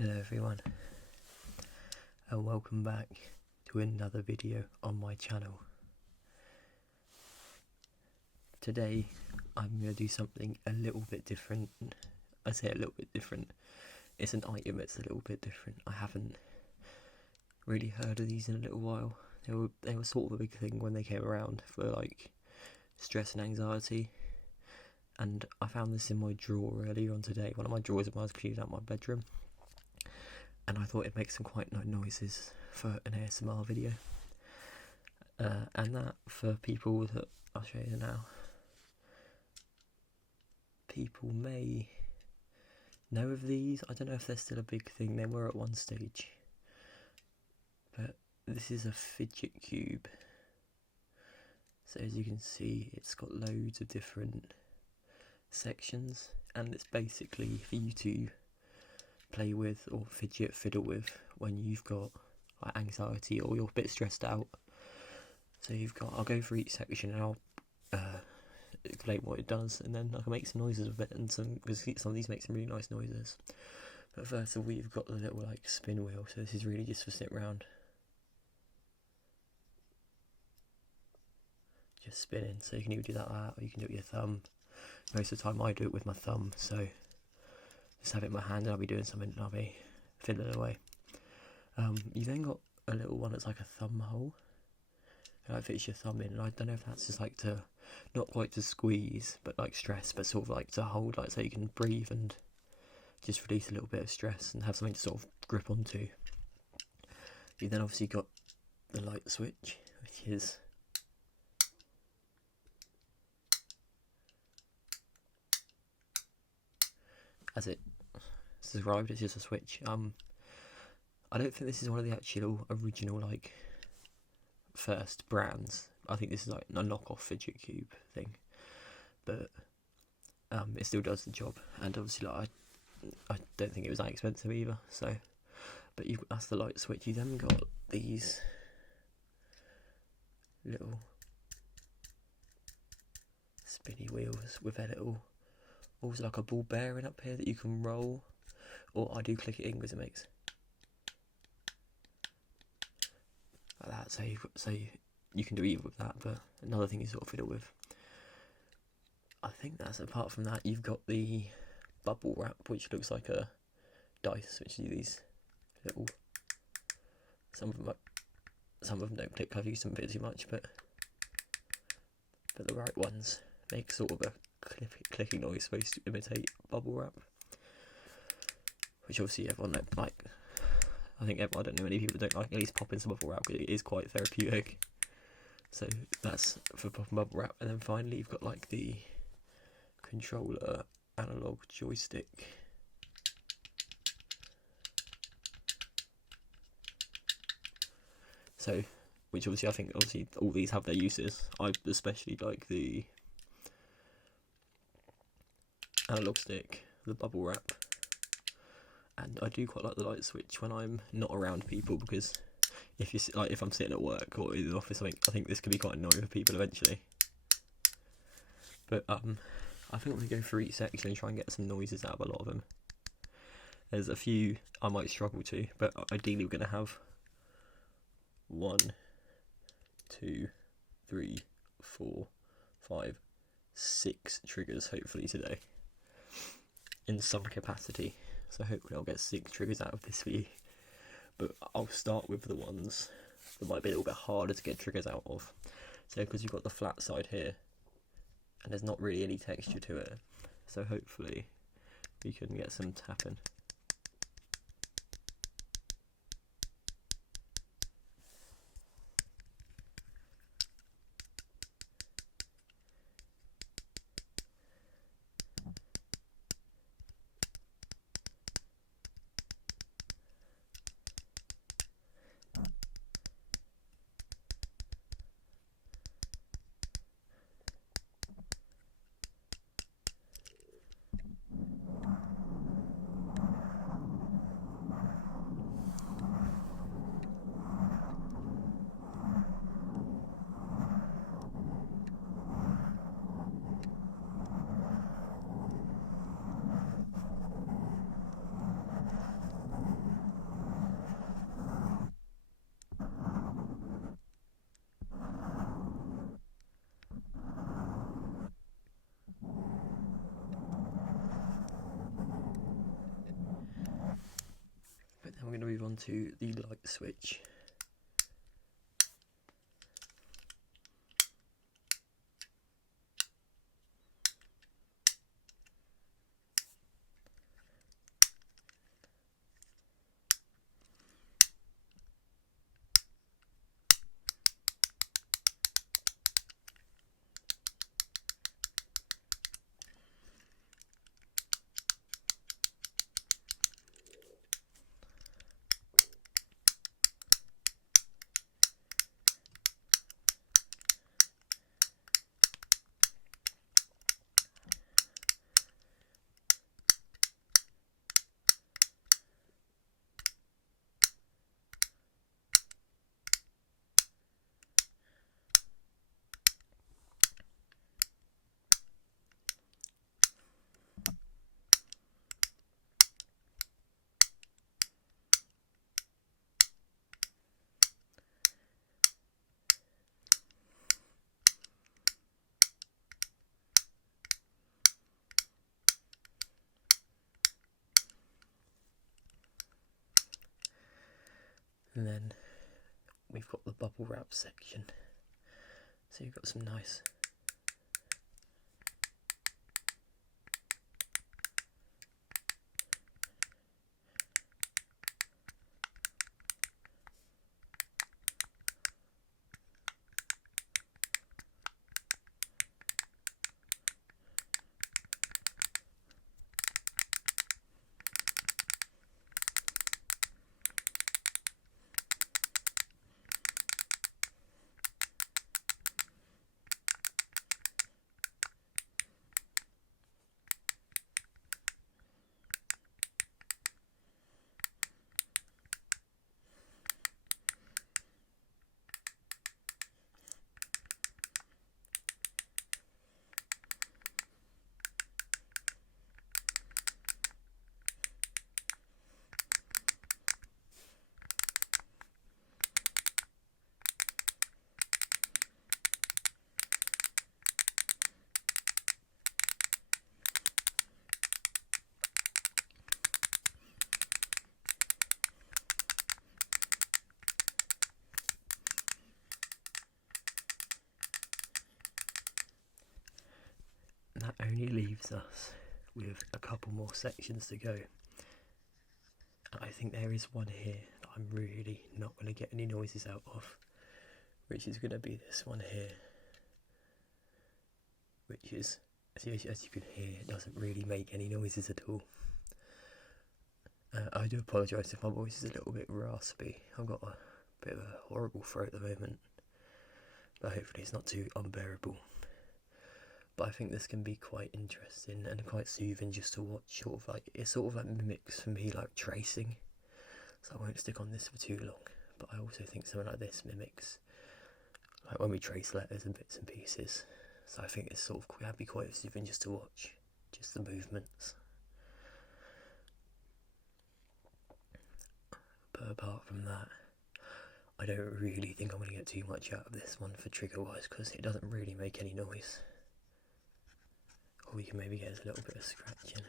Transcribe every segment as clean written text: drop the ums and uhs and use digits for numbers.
Hello everyone, and welcome back to another video on my channel. Today I'm going to do something a little bit different. I say a little bit different. It's an item that's a little bit different. I haven't really heard of these in a little while. They were sort of a big thing when they came around for like stress and anxiety. And I found this in my drawer earlier on today, one of my drawers when I was cleaning out my bedroom. And I thought it'd make some quite nice noises for an ASMR video. And that, for people that, I'll show you now, people may know of these. I don't know if they're still a big thing. They were at one stage. But this is a Fidget Cube. So as you can see, it's got loads of different sections, and it's basically for you to play with or fiddle with when you've got like anxiety or you're a bit stressed out. So I'll go through each section and I'll explain what it does, and then I can make some noises with it, and because some of these make some really nice noises. But first of all, you've got the little like spin wheel, so this is really just for sitting around just spinning. So you can either do that or you can do it with your thumb. Most of the time I do it with my thumb, so just have it in my hand and I'll be doing something and I'll be fiddling away. You then got a little one that's like a thumb hole. It like fits your thumb in, and I don't know if that's just like to, not quite to squeeze, but like stress, but sort of like to hold, like so you can breathe and just release a little bit of stress and have something to sort of grip onto. You then obviously got the light switch, which is as it's described, it's just a switch. I don't think this is one of the actual original like first brands. I think this is like a knockoff Fidget Cube thing, but it still does the job. And obviously, like I don't think it was that expensive either. So, but that's the light switch. You then got these little spinny wheels with a little, also like a ball bearing up here that you can roll, or I do click it in because it makes like that. So you can do either with that, but another thing you sort of fiddle with. I think that's, apart from that, you've got the bubble wrap, which looks like a dice, which are these little. Some of them don't click. I've used them a bit too much, but the right ones make sort of a clicking noise supposed to imitate bubble wrap, which obviously everyone like. I don't know many people don't like at least popping some bubble wrap, because it is quite therapeutic. So that's for popping bubble wrap. And then finally you've got like the controller analog joystick. So, which obviously I think all these have their uses. I especially like the analog stick, the bubble wrap, and I do quite like the light switch when I'm not around people, because if I'm sitting at work or in the office, I think this could be quite annoying for people eventually. But I think I'm going to go through each section and try and get some noises out of a lot of them. There's a few I might struggle to, but ideally we're going to have 1, 2, 3, 4, 5, 6 triggers hopefully today, in some capacity. So hopefully I'll get 6 triggers out of this for you. But I'll start with the ones that might be a little bit harder to get triggers out of. So because you've got the flat side here, and there's not really any texture to it, so hopefully we can get some tapping. to the light switch. And then we've got the bubble wrap section. So you've got some nice that only leaves us with a couple more sections to go. And I think there is one here that I'm really not going to get any noises out of, which is going to be this one here, which is, as you can hear, it doesn't really make any noises at all. I do apologise if my voice is a little bit raspy. I've got a bit of a horrible throat at the moment, but hopefully it's not too unbearable. But I think this can be quite interesting and quite soothing just to watch. It sort of like mimics for me like tracing, so I won't stick on this for too long. But I also think something like this mimics like when we trace letters and bits and pieces. So I think it's sort of can be quite soothing just to watch, just the movements. But apart from that, I don't really think I'm going to get too much out of this one for trigger wise, because it doesn't really make any noise. All we can maybe get is a little bit of scratching.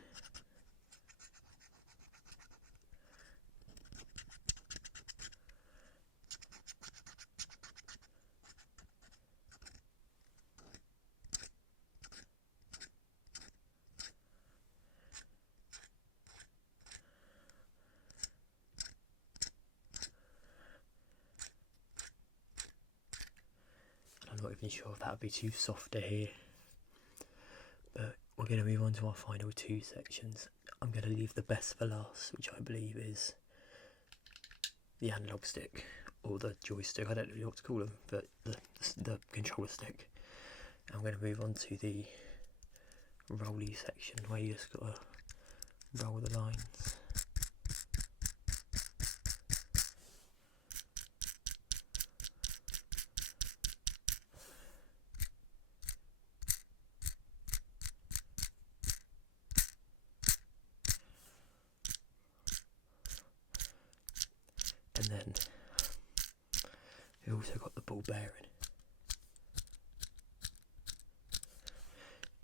I'm not even sure if that would be too soft to hear. But we're going to move on to our final two sections. I'm going to leave the best for last, which I believe is the analog stick, or the joystick, I don't know what to call them, but the controller stick. I'm going to move on to the rolly section, where you just got to roll the lines. And then we also got the ball bearing,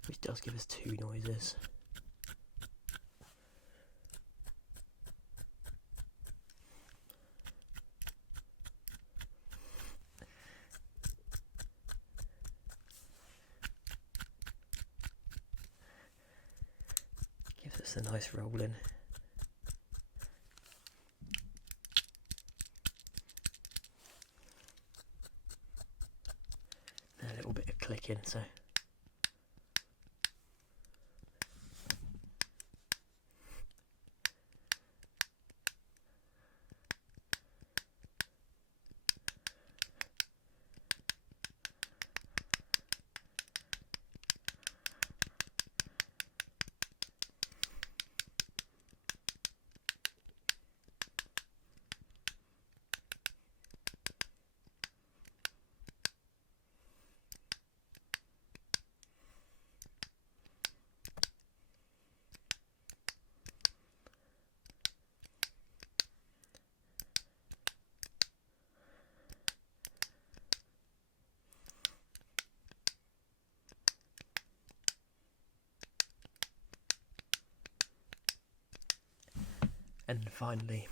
which does give us two noises. gets a nice roll in. And a little bit of clicking, so and finally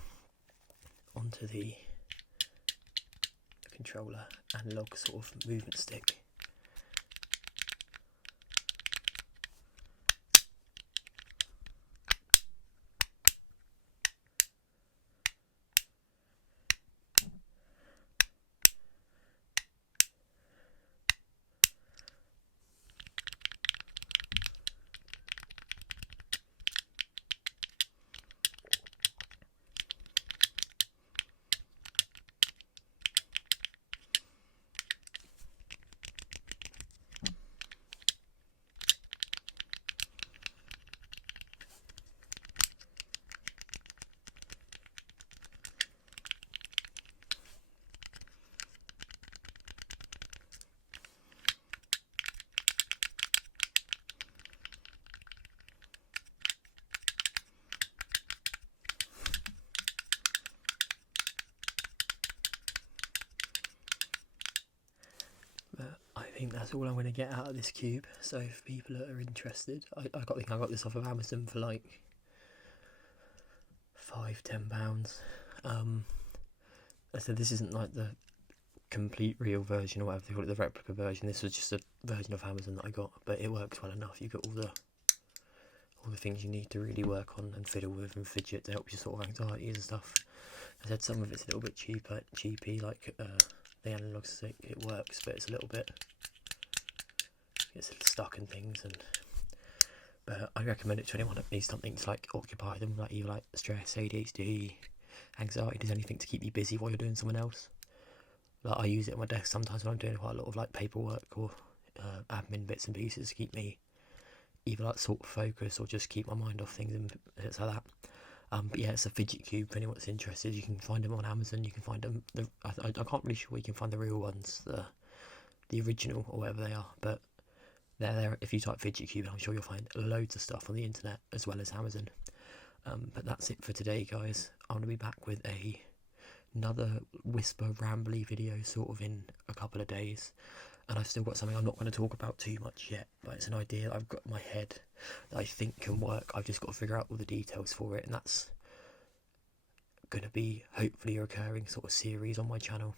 onto the controller analog sort of movement stick. I think that's all I'm going to get out of this cube. So if people are interested, I got this off of Amazon for like £5-10. I said this isn't like the complete real version or whatever they call it, the replica version. This was just a version of Amazon that I got, but it works well enough. You got all the things you need to really work on and fiddle with and fidget to help you sort of anxieties and stuff. I said some of it's a little bit cheapy, like the analog stick. It works, but it's a little bit gets stuck in things. But I recommend it to anyone that needs something to like occupy them, like either like stress, ADHD, anxiety, does anything to keep you busy while you're doing something else. Like I use it on my desk sometimes when I'm doing quite a lot of like paperwork or admin bits and pieces to keep me either like sort of focus or just keep my mind off things and bits like that. But yeah, it's a Fidget Cube for anyone that's interested. You can find them on Amazon. You can find them. I can't really sure where you can find the real ones, the original or whatever they are. But they're there. If you type Fidget Cube, I'm sure you'll find loads of stuff on the internet as well as Amazon. But that's it for today, guys. I'm gonna be back with another whisper rambly video sort of in a couple of days. And I've still got something I'm not going to talk about too much yet, but it's an idea that I've got in my head that I think can work. I've just got to figure out all the details for it, and that's going to be hopefully a recurring sort of series on my channel.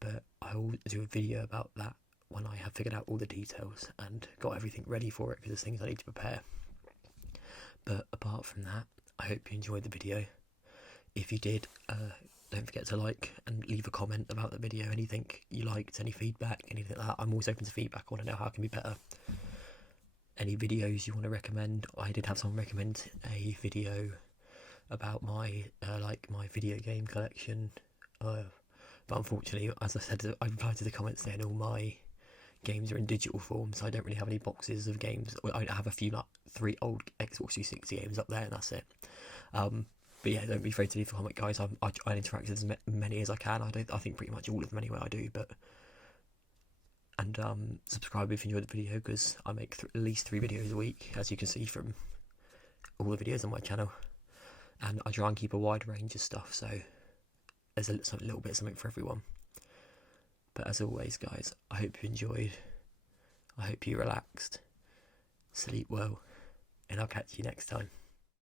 But I will do a video about that when I have figured out all the details and got everything ready for it, because there's things I need to prepare. But apart from that, I hope you enjoyed the video. If you did, don't forget to like and leave a comment about the video, anything you liked, any feedback, anything like that. I'm always open to feedback. I want to know how it can be better. Any videos you want to recommend. I did have someone recommend a video about my my video game collection, but unfortunately, as I said, I replied to the comments saying all my games are in digital form, so I don't really have any boxes of games. I have a few, like 3 old Xbox 360 games up there, and that's it. But yeah, don't be afraid to leave a comment, guys. I interact with as many as I can. I think pretty much all of them anyway. I do, and subscribe if you enjoyed the video, because I make at least 3 videos a week, as you can see from all the videos on my channel. And I try and keep a wide range of stuff, so there's a little bit of something for everyone. But as always, guys, I hope you enjoyed. I hope you relaxed. Sleep well, and I'll catch you next time.